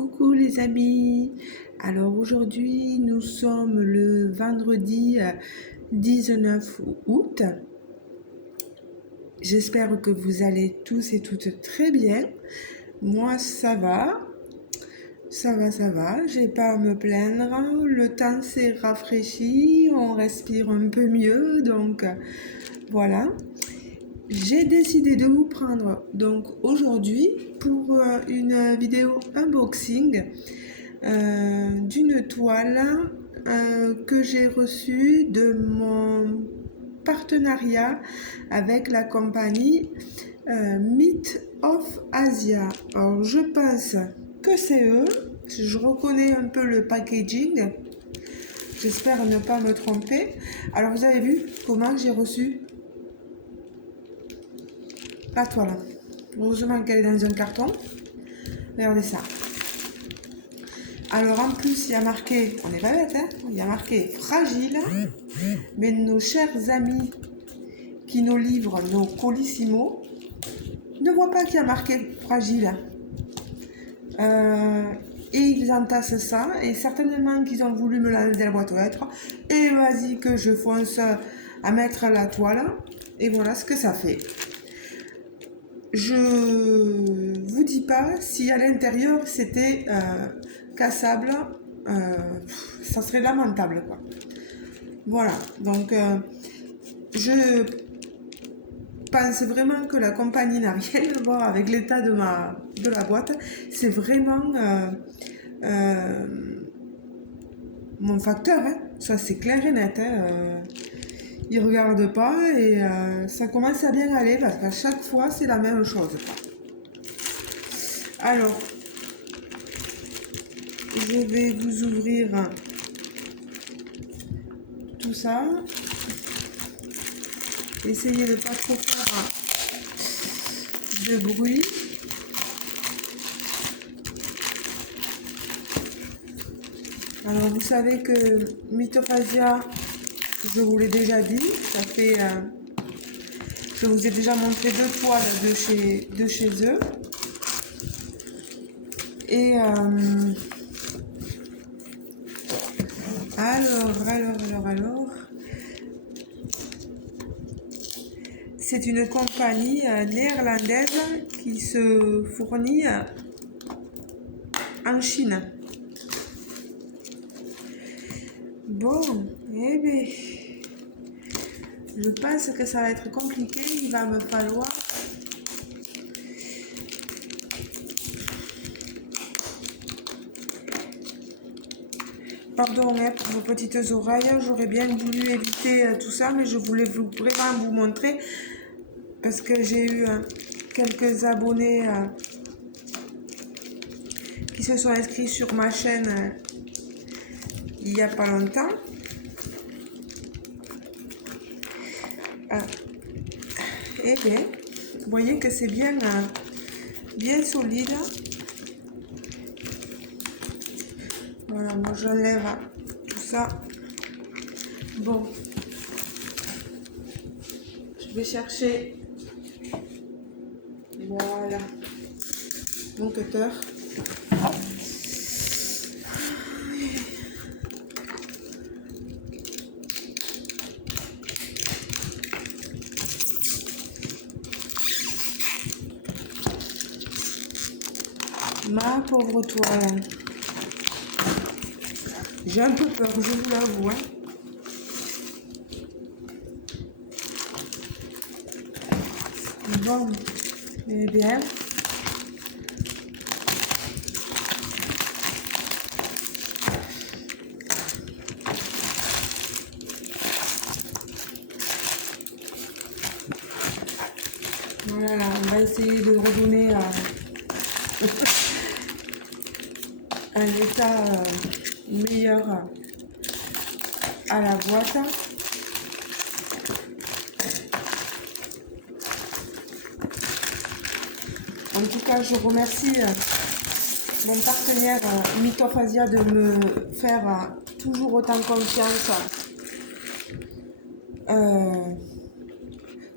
Coucou les amis, alors aujourd'hui nous sommes le vendredi 19 août. J'espère que vous allez tous et toutes très bien. Moi ça va, j'ai pas à me plaindre. Le temps s'est rafraîchi, on respire un peu mieux, donc voilà. J'ai décidé de vous prendre donc aujourd'hui pour une vidéo unboxing d'une toile que j'ai reçue de mon partenariat avec la compagnie Myth of Asia. Alors je pense que c'est eux, je reconnais un peu le packaging, j'espère ne pas me tromper. Alors vous avez vu comment j'ai reçu la toile. Heureusement qu'elle est dans un carton. Regardez ça. Alors en plus, il y a marqué, on n'est pas bête, hein, il y a marqué fragile, mais nos chers amis qui nous livrent nos colissimo ne voient pas qu'il y a marqué fragile. Et ils entassent ça, et certainement qu'ils ont voulu me l'enlever de la boîte aux lettres, et vas-y que je fonce à mettre la toile, et voilà ce que ça fait. Je vous dis pas si à l'intérieur c'était cassable, ça serait lamentable quoi. Voilà, donc je pense vraiment que la compagnie n'a rien à voir avec l'état de la boîte. C'est vraiment mon facteur, hein. Ça c'est clair et net, hein. Il regarde pas et ça commence à bien aller parce qu'à chaque fois c'est la même chose. Alors, je vais vous ouvrir tout ça. Essayez de pas trop faire de bruit. Alors vous savez que Myth of Asia, je vous l'ai déjà dit, ça fait je vous ai déjà montré deux toiles de chez eux. Et alors, c'est une compagnie néerlandaise qui se fournit en Chine. Bon, eh bien, je pense que ça va être compliqué. Il va me falloir pardon pour vos petites oreilles, j'aurais bien voulu éviter tout ça, mais je voulais vraiment vous montrer parce que j'ai eu quelques abonnés qui se sont inscrits sur ma chaîne il n'y a pas longtemps. Et bien, vous voyez que c'est bien solide. Voilà, moi j'enlève tout ça. Bon, je vais chercher, voilà, mon cutter. Ma pauvre toile. J'ai un peu peur, je vous l'avoue. Hein. Bon, eh bien. Voilà, on va essayer de redonner un état meilleur à la boîte. En tout cas, je remercie mon partenaire Myth of Asia de me faire toujours autant confiance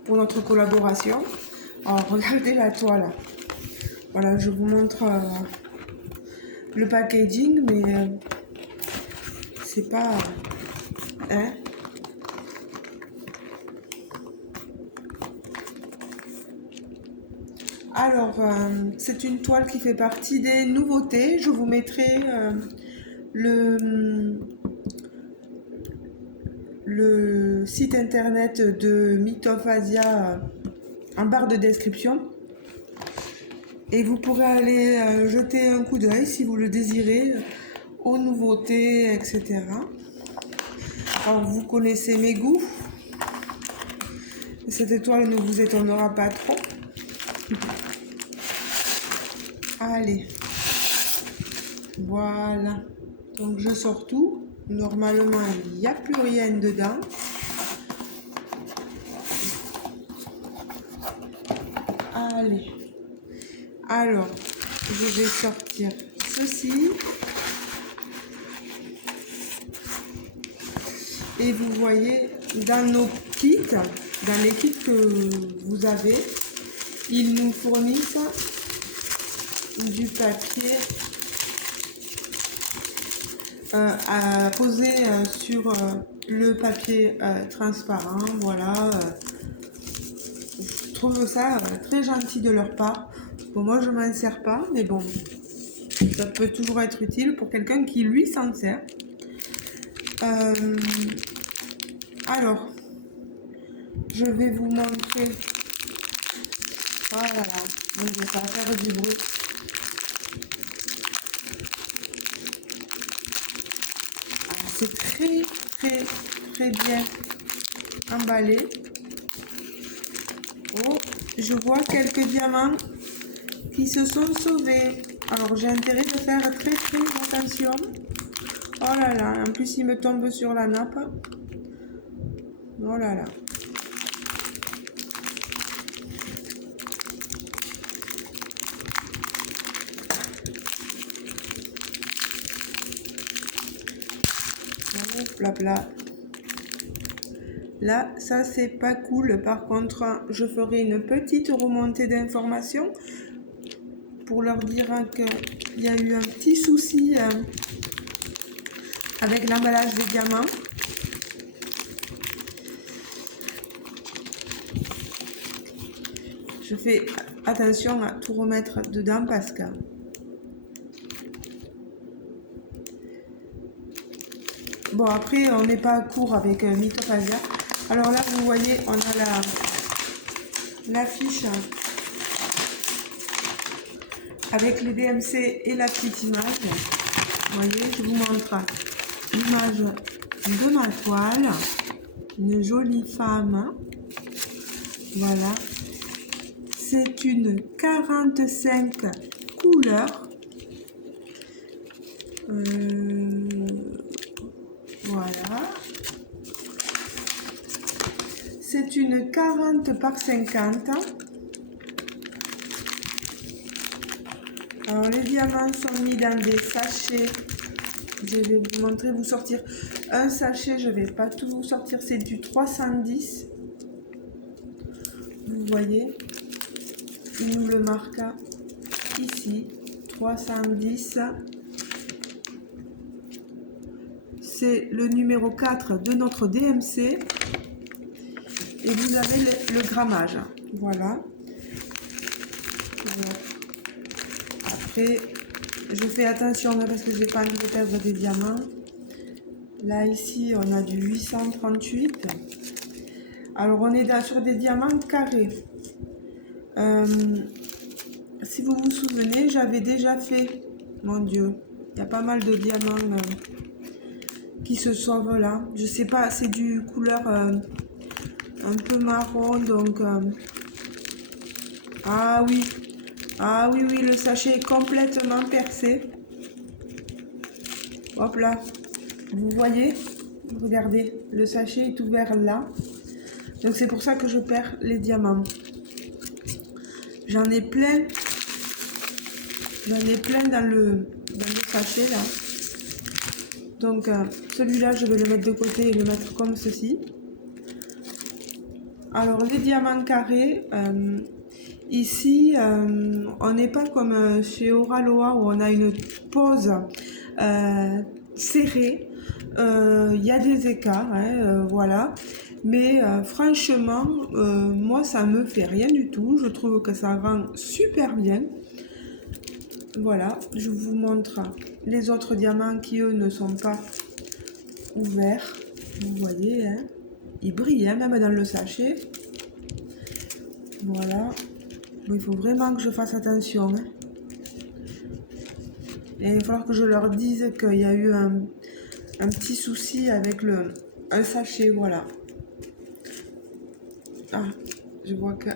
pour notre collaboration. Alors, regardez la toile. Voilà, je vous montre le packaging, mais c'est pas... Hein? Alors, c'est une toile qui fait partie des nouveautés. Je vous mettrai le, le site internet de Myth of Asia en barre de description. Et vous pourrez aller jeter un coup d'œil si vous le désirez aux nouveautés, etc. Alors, vous connaissez mes goûts. Cette étoile ne vous étonnera pas trop. Allez, voilà. Donc je sors tout. Normalement, il n'y a plus rien dedans. Allez. Alors, je vais sortir ceci. Et vous voyez, dans nos kits, dans les kits que vous avez, ils nous fournissent du papier à poser sur le papier transparent. Voilà. Je trouve ça très gentil de leur part. Bon, moi je m'en sers pas, mais bon, ça peut toujours être utile pour quelqu'un qui lui s'en sert. Alors, je vais vous montrer. Voilà, donc ça va faire du bruit. C'est très bien emballé. Oh, je vois quelques diamants qui se sont sauvés. Alors j'ai intérêt de faire très attention. Oh là là, en plus il me tombe sur la nappe. Oh là là. Blabla. Là, ça c'est pas cool. Par contre, je ferai une petite remontée d'informations pour leur dire qu'il y a eu un petit souci avec l'emballage des diamants. Je fais attention à tout remettre dedans parce que bon, après on n'est pas à court avec Myth of Asia. Alors là vous voyez, on a l'affiche avec les DMC et la petite image. Vous voyez, je vous montre l'image de ma toile, une jolie femme. Voilà, c'est une 45 couleurs. Voilà. C'est une 40 par 50. Alors les diamants sont mis dans des sachets. Je vais vous montrer, vous sortir un sachet. Je vais pas tout vous sortir, c'est du 310. Vous voyez, il nous le marqua ici, 310. C'est le numéro 4 de notre DMC. Et vous avez le grammage. Voilà. Après, je fais attention parce que j'ai pas envie de perdre des diamants. Là, ici, on a du 838. Alors, on est sur des diamants carrés. Si vous vous souvenez, j'avais déjà fait... Mon Dieu, il y a pas mal de diamants qui se sauvent là. Je sais pas, c'est du couleur un peu marron, donc... Ah oui, oui, le sachet est complètement percé. Hop là, vous voyez, regardez, le sachet est ouvert là. Donc c'est pour ça que je perds les diamants. J'en ai plein dans le sachet là. Donc celui-là, je vais le mettre de côté et le mettre comme ceci. Alors les diamants carrés, Ici, on n'est pas comme chez Oraloa où on a une pose serrée. Il y a des écarts, hein, voilà. Mais franchement, moi, ça me fait rien du tout. Je trouve que ça rend super bien. Voilà, je vous montre les autres diamants qui, eux, ne sont pas ouverts. Vous voyez, hein, ils brillent, hein, même dans le sachet. Voilà. Bon, il faut vraiment que je fasse attention, hein. Et il va falloir que je leur dise qu'il y a eu un petit souci avec un sachet, voilà. Ah, je vois que... Vous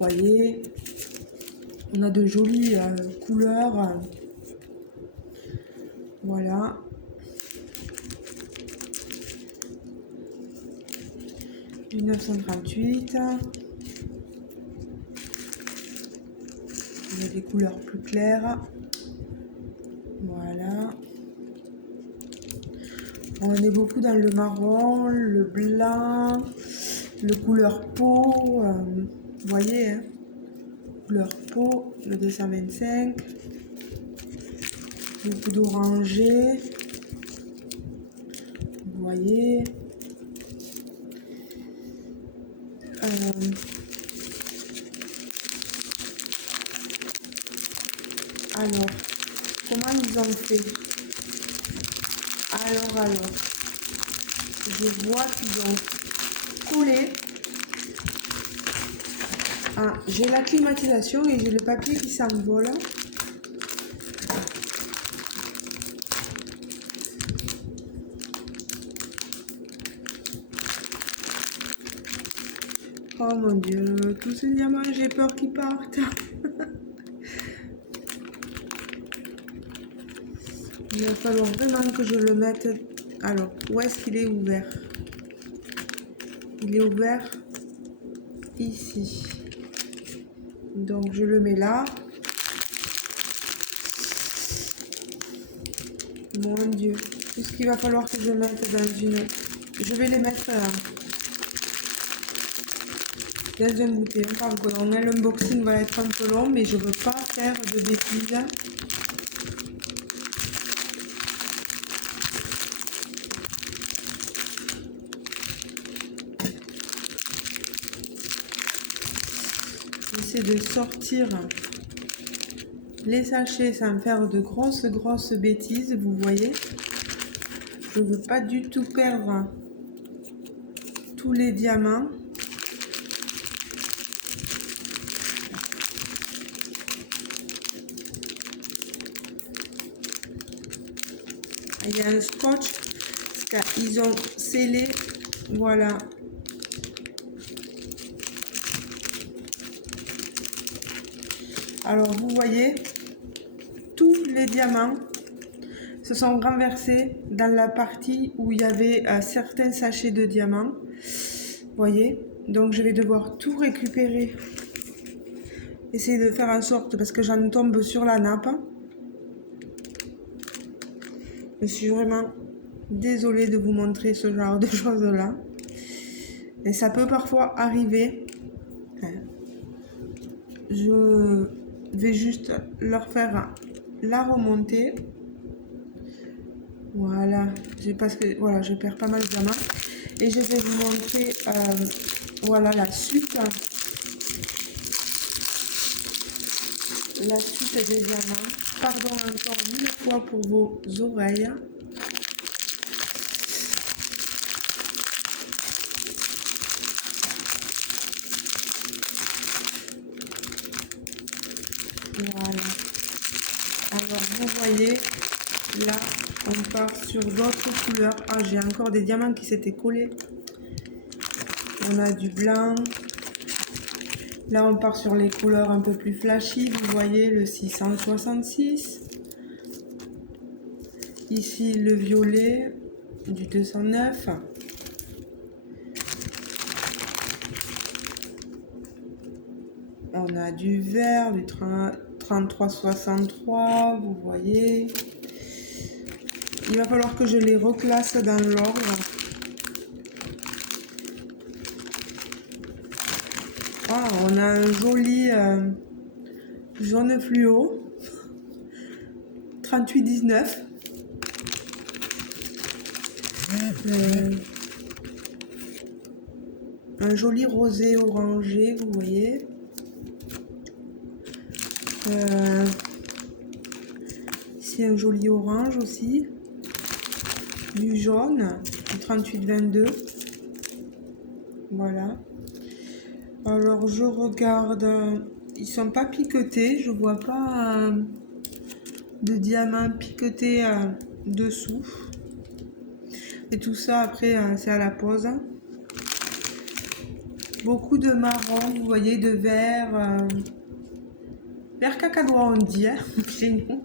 voyez, on a de jolies couleurs. Voilà. Du 938. On a des couleurs plus claires. Voilà. On est beaucoup dans le marron, le blanc, le couleur peau. Vous voyez, hein, couleur peau, le 225. Beaucoup d'orangé. Vous voyez. Alors, comment ils ont fait? Alors, je vois qu'ils ont collé. Ah, j'ai la climatisation et j'ai le papier qui s'envole. Oh mon Dieu, tous ces diamants, j'ai peur qu'ils partent. Il va falloir vraiment que je le mette. Alors, où est-ce qu'il est ouvert? Il est ouvert ici. Donc, je le mets là. Mon Dieu. Qu'est-ce qu'il va falloir que je mette dans une... Je vais les mettre dans une bouteille. Pardon, l'unboxing va être un peu long, mais je ne veux pas faire de bêtises. J'essaie de sortir les sachets sans faire de grosses bêtises, vous voyez. Je ne veux pas du tout perdre tous les diamants. Il y a un scotch, parce qu'ils ont scellé, voilà. Alors vous voyez, tous les diamants se sont renversés dans la partie où il y avait certains sachets de diamants. Vous voyez, donc je vais devoir tout récupérer. Essayer de faire en sorte, parce que j'en tombe sur la nappe. Je suis vraiment désolée de vous montrer ce genre de choses là. Et ça peut parfois arriver. Je vais juste leur faire la remontée. Voilà, parce que voilà, je perds pas mal de diamants. Et je vais vous montrer voilà la suite. La suite des diamants. Pardon encore 1000 fois pour vos oreilles. Voilà. Alors vous voyez, là on part sur d'autres couleurs. Ah, j'ai encore des diamants qui s'étaient collés. On a du blanc. Là on part sur les couleurs un peu plus flashy. Vous voyez le 666. Ici le violet du 209. On a du vert, du 3363, vous voyez. Il va falloir que je les reclasse dans l'ordre. Ah, on a un joli jaune fluo, 38,19. Un joli rosé orangé, vous voyez. Ici un joli orange aussi. Du jaune, 38,22. Voilà. Alors je regarde, ils sont pas piquetés, je vois pas de diamant piqueté dessous. Et tout ça après c'est à la pose. Beaucoup de marron, vous voyez, de vert, vert cacadois on dit chez nous.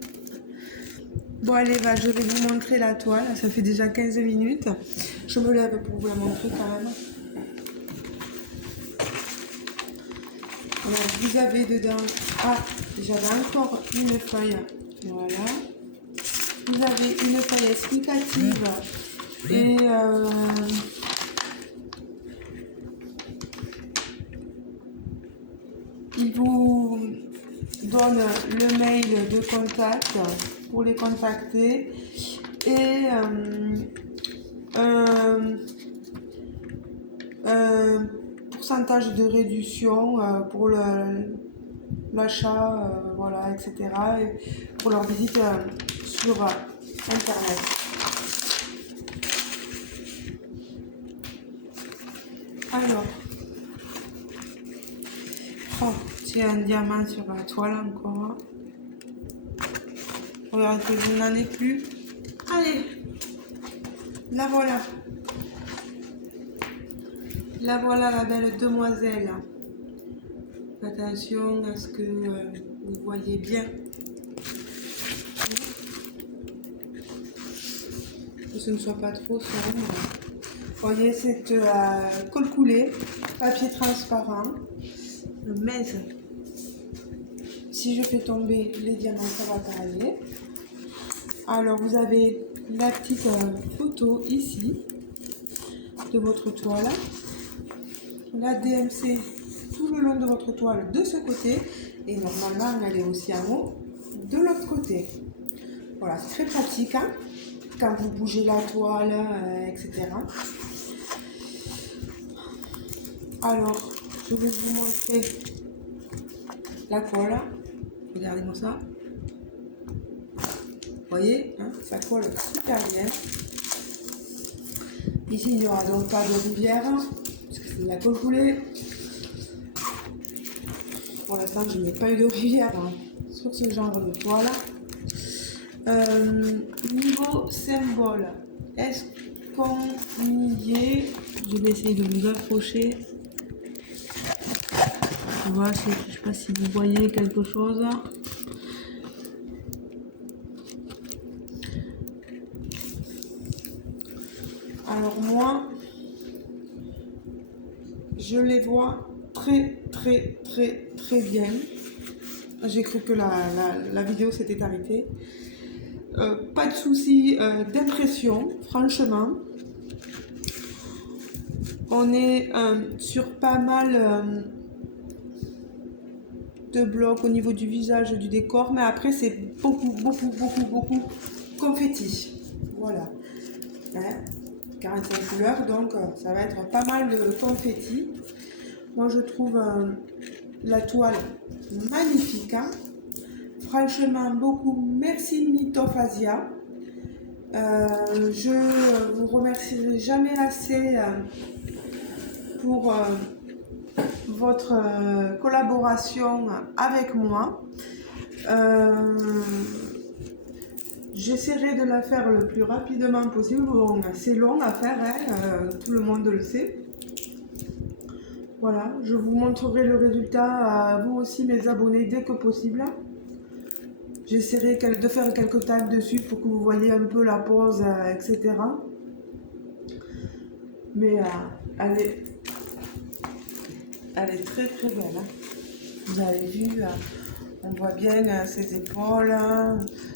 Bon allez, je vais vous montrer la toile, ça fait déjà 15 minutes. Je me lève pour vous la montrer quand même. Alors, vous avez dedans, j'avais encore une feuille, voilà. Vous avez une feuille explicative et il vous donne le mail de contact pour les contacter et pourcentage de réduction pour l'achat, voilà, etc. Et pour leur visite sur Internet. Alors, j'ai un diamant sur la toile encore. Regarde que je n'en ai plus. Allez, la voilà. La voilà, la belle demoiselle. Attention à ce que vous voyez bien. Que ce ne soit pas trop sombre. Vous voyez cette colle coulée, papier transparent. Mais si je fais tomber les diamants, ça va pas aller. Alors vous avez la petite photo ici de votre toile. La DMC tout le long de votre toile de ce côté et normalement elle est aussi en haut de l'autre côté. Voilà, c'est très pratique hein, quand vous bougez la toile, etc. Alors, je vais vous montrer la colle. Regardez-moi ça. Vous voyez, hein, ça colle super bien. Ici, il n'y aura donc pas de rivière, parce que c'est de la colle coulée. Pour l'instant, je n'ai pas eu de rivière sur ce genre de toile. Niveau symbole, est-ce qu'on y est? Je vais essayer de vous approcher. Voilà, je ne sais pas si vous voyez quelque chose. Alors moi, je les vois très bien. J'ai cru que la vidéo s'était arrêtée. Pas de souci d'impression, franchement. On est sur pas mal de blocs au niveau du visage du décor, mais après c'est beaucoup confetti. Voilà. Hein, 45 couleurs, donc ça va être pas mal de confetti. Moi je trouve la toile magnifique. Hein. Franchement, beaucoup merci Mythophasia. Je vous remercierai jamais assez pour votre collaboration avec moi. J'essaierai de la faire le plus rapidement possible. Bon, c'est long à faire, hein, tout le monde le sait. Voilà, je vous montrerai le résultat à vous aussi, mes abonnés, dès que possible. J'essaierai de faire quelques tags dessus pour que vous voyez un peu la pose, etc. Mais elle est très belle. Hein. Vous avez vu, on voit bien ses épaules,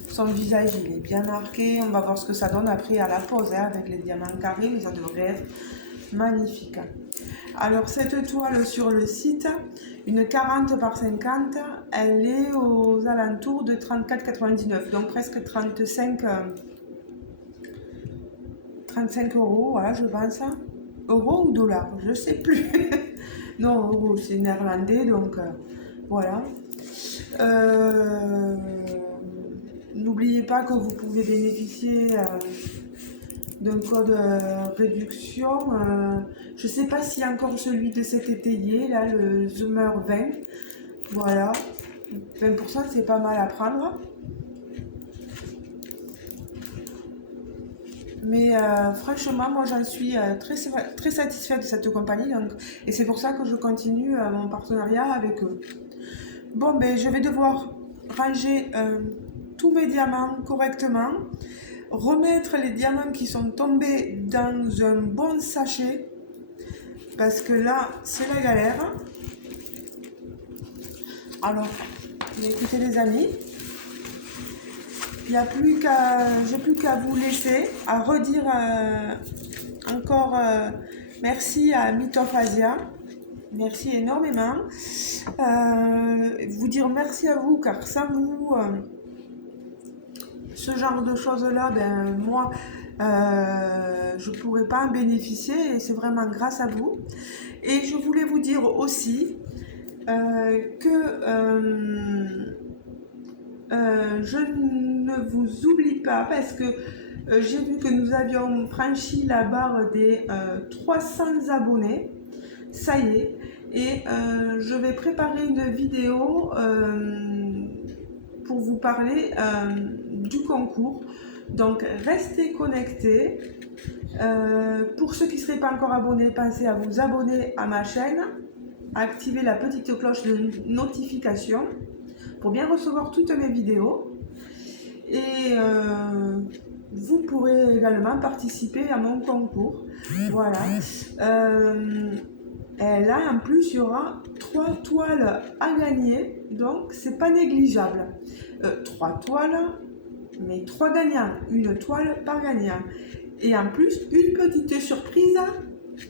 son visage il est bien marqué. On va voir ce que ça donne après à la pose, hein, avec les diamants carrés, ça devrait être magnifique. Alors cette toile sur le site, une 40 par 50, elle est aux alentours de 34,99, donc presque 35 euros, voilà, je pense. Euros ou dollars, je sais plus. Non, euros, c'est néerlandais, donc voilà. N'oubliez pas que vous pouvez bénéficier d'un code réduction. Je ne sais pas s'il y a encore celui de cet étayer, là, le Zoomer 20. Voilà, 20%, c'est pas mal à prendre. Mais franchement, moi j'en suis très satisfaite de cette compagnie, donc, et c'est pour ça que je continue mon partenariat avec eux. Bon, ben je vais devoir ranger tous mes diamants correctement, remettre les diamants qui sont tombés dans un bon sachet, parce que là, c'est la galère. Alors, écoutez les amis, j'ai plus qu'à vous laisser, à redire encore merci à Mythophasia. Merci énormément. Vous dire merci à vous, car sans vous, ce genre de choses-là, ben, moi, je ne pourrais pas en bénéficier, et c'est vraiment grâce à vous. Et je voulais vous dire aussi que je ne vous oublie pas, parce que j'ai vu que nous avions franchi la barre des 300 abonnés. Ça y est, et je vais préparer une vidéo pour vous parler du concours. Donc restez connectés. Pour ceux qui ne seraient pas encore abonnés, pensez à vous abonner à ma chaîne, à activer la petite cloche de notification pour bien recevoir toutes mes vidéos. Et vous pourrez également participer à mon concours. Voilà. Et là, en plus, il y aura 3 toiles à gagner, donc c'est pas négligeable. 3 toiles, mais 3 gagnants, une toile par gagnant. Et en plus, une petite surprise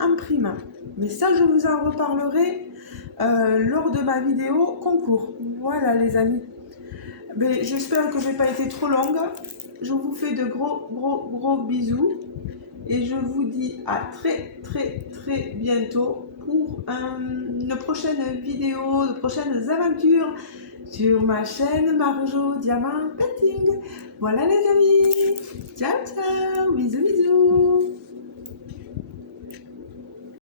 en prime. Mais ça, je vous en reparlerai lors de ma vidéo concours. Voilà les amis. J'espère que je n'ai pas été trop longue. Je vous fais de gros bisous. Et je vous dis à très bientôt pour une prochaine vidéo, de prochaines aventures sur ma chaîne Marjo Diamant Painting. Voilà les amis. Ciao, bisous.